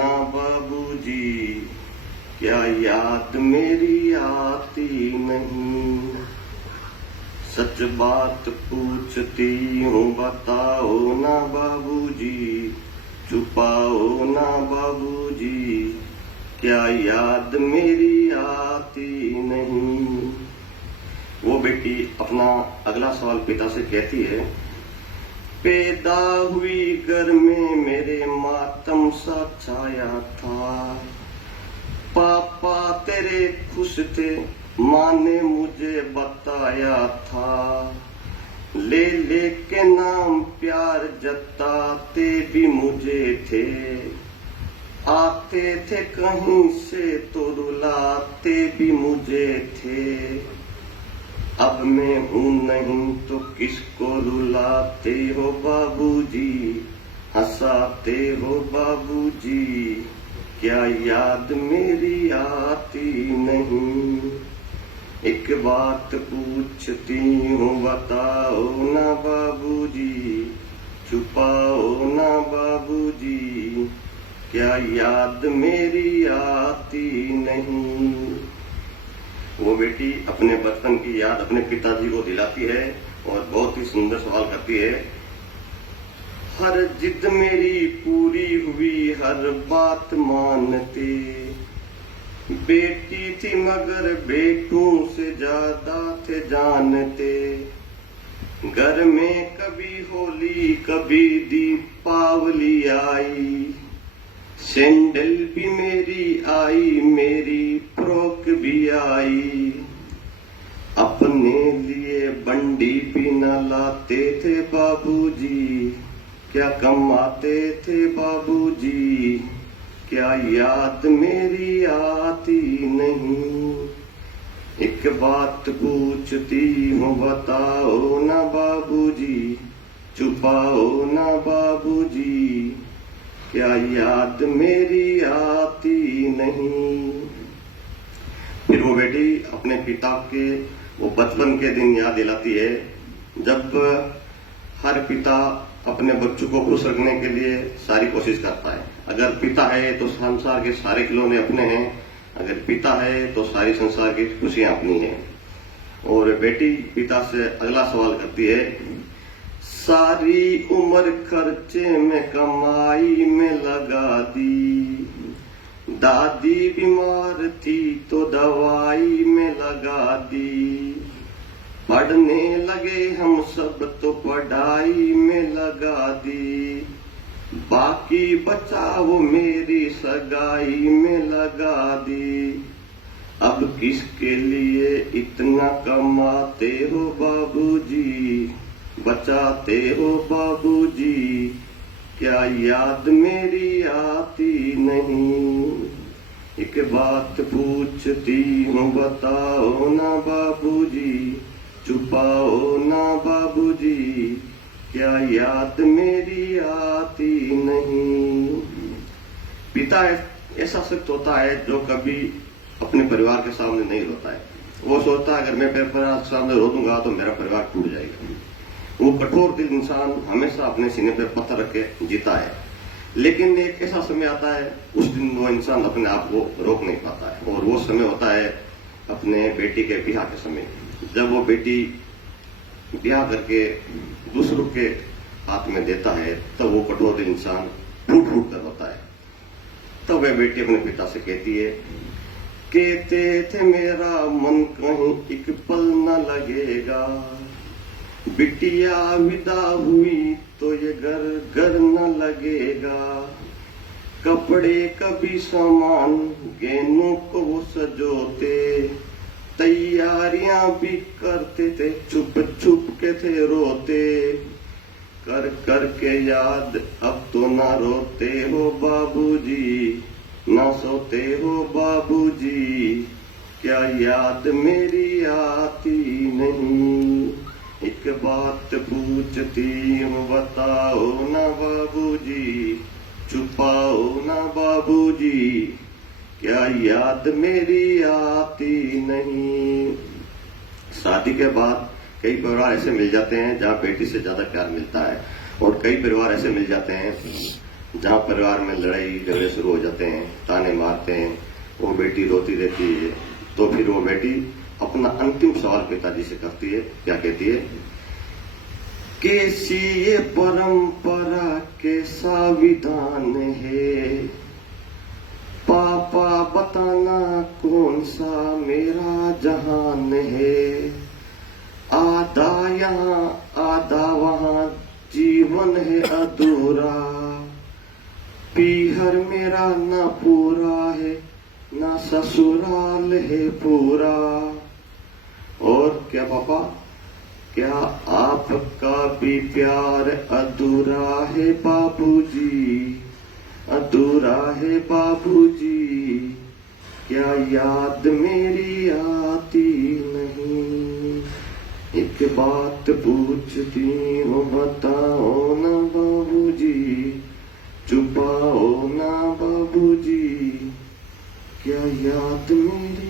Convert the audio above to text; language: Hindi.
ना बाबूजी, क्या याद मेरी आती नहीं। सच बात पूछती हूँ बताओ ना बाबूजी, छुपाओ ना बाबूजी, क्या याद मेरी आती नहीं। वो बेटी अपना अगला सवाल पिता से कहती है, पैदा हुई घर में मेरे मातम सा छाया था। पापा तेरे खुश थे, माँ ने मुझे बताया था। ले के नाम प्यार जताते भी मुझे थे। आते थे कहीं से तो रुलाते भी मुझे थे। अब मैं हूँ नहीं तो किसको रुलाते हो बाबूजी, हंसाते हो बाबूजी, क्या याद मेरी आती नहीं। एक बात पूछती हूँ बताओ ना बाबूजी, छुपाओ ना बाबूजी, क्या याद मेरी आती नहीं। वो बेटी अपने बचपन की याद अपने पिताजी को दिलाती है और बहुत ही सुंदर सवाल करती है। हर जिद मेरी पूरी हुई, हर बात मानते। बेटी थी मगर बेटों से ज्यादा थे जानते। घर में कभी होली कभी दीपावली आई। सैंडल भी मेरी आई, मेरी फ्रॉक भी आई। अपने लिए बंडी भी न लाते थे बाबूजी, क्या कमाते थे बाबूजी, क्या याद मेरी आती नहीं। एक बात पूछती हूँ बताओ ना बाबूजी, छुपाओ ना बाबूजी, क्या याद मेरी आती नहीं। फिर वो बेटी अपने पिता के वो बचपन के दिन याद दिलाती है, जब हर पिता अपने बच्चों को खुश रखने के लिए सारी कोशिश करता है। अगर पिता है तो संसार के सारे खिलौने अपने हैं, अगर पिता है तो सारी संसार की खुशियां अपनी हैं। और बेटी पिता से अगला सवाल करती है, सारी उम्र खर्चे में कमाई में लगा दी। दादी बीमार थी तो दवाई में लगा दी। पढ़ने लगे हम सब तो पढ़ाई में लगा दी। बाकी बचा वो मेरी सगाई में लगा दी। अब किसके लिए इतना कमाते हो बाबूजी, बचाते हो बाबूजी, क्या याद मेरी आती नहीं। एक बात पूछती हूँ बताओ ना बाबूजी, छुपाओ ना बाबूजी, क्या याद मेरी आती नहीं। पिता ऐसा शख्स होता है जो कभी अपने परिवार के सामने नहीं रोता है। वो सोचता है अगर मैं परिवार के सामने रो दूंगा तो मेरा परिवार टूट जाएगा। वो कठोर दिल इंसान हमेशा अपने सीने पर पत्थर रख के जीता है। लेकिन एक ऐसा समय आता है, उस दिन वो इंसान अपने आप को रोक नहीं पाता है, और वो समय होता है अपने बेटी के ब्याह के समय। जब वो बेटी ब्याह करके दूसरों के हाथ में देता है तब वो कठोर दिल इंसान फूट फूट कर होता है। तब वह बेटी अपने पिता से कहती है, कहते थे मेरा मन कहीं एक पल न लगेगा। बिटिया विदा हुई तो ये घर घर न लगेगा। कपड़े कभी सामान गहनों को वो सजोते। तैयारियां भी करते थे, छुप छुप के थे रोते। कर कर के याद अब तो ना रोते हो बाबूजी, ना सोते हो बाबूजी, क्या याद मेरी आती नहीं। एक बात पूछती हूँ बताओ ना बाबूजी, छुपाओ ना बाबूजी, क्या याद मेरी आती नहीं। शादी के बाद कई परिवार ऐसे मिल जाते हैं जहाँ बेटी से ज्यादा प्यार मिलता है, और कई परिवार ऐसे मिल जाते हैं जहाँ परिवार में लड़ाई झगड़े शुरू हो जाते हैं, ताने मारते हैं, वो बेटी रोती रहती है, तो फिर वो बेटी अपना अंतिम सवाल पिताजी से करती है। क्या कहती है? कैसी ये परंपरा कैसा विधान है, पापा बताना कौन सा मेरा जहान है, आधा यहाँ आधा वहाँ जीवन है अधूरा, पीहर मेरा ना पूरा है ना ससुराल है पूरा। और क्या पापा, क्या आपका भी प्यार अधूरा है बाबूजी, अधूरा है बाबूजी, क्या याद मेरी आती नहीं, एक बात पूछती हूँ बताओ ना बाबूजी, छुपाओ ना बाबूजी, क्या याद मेरी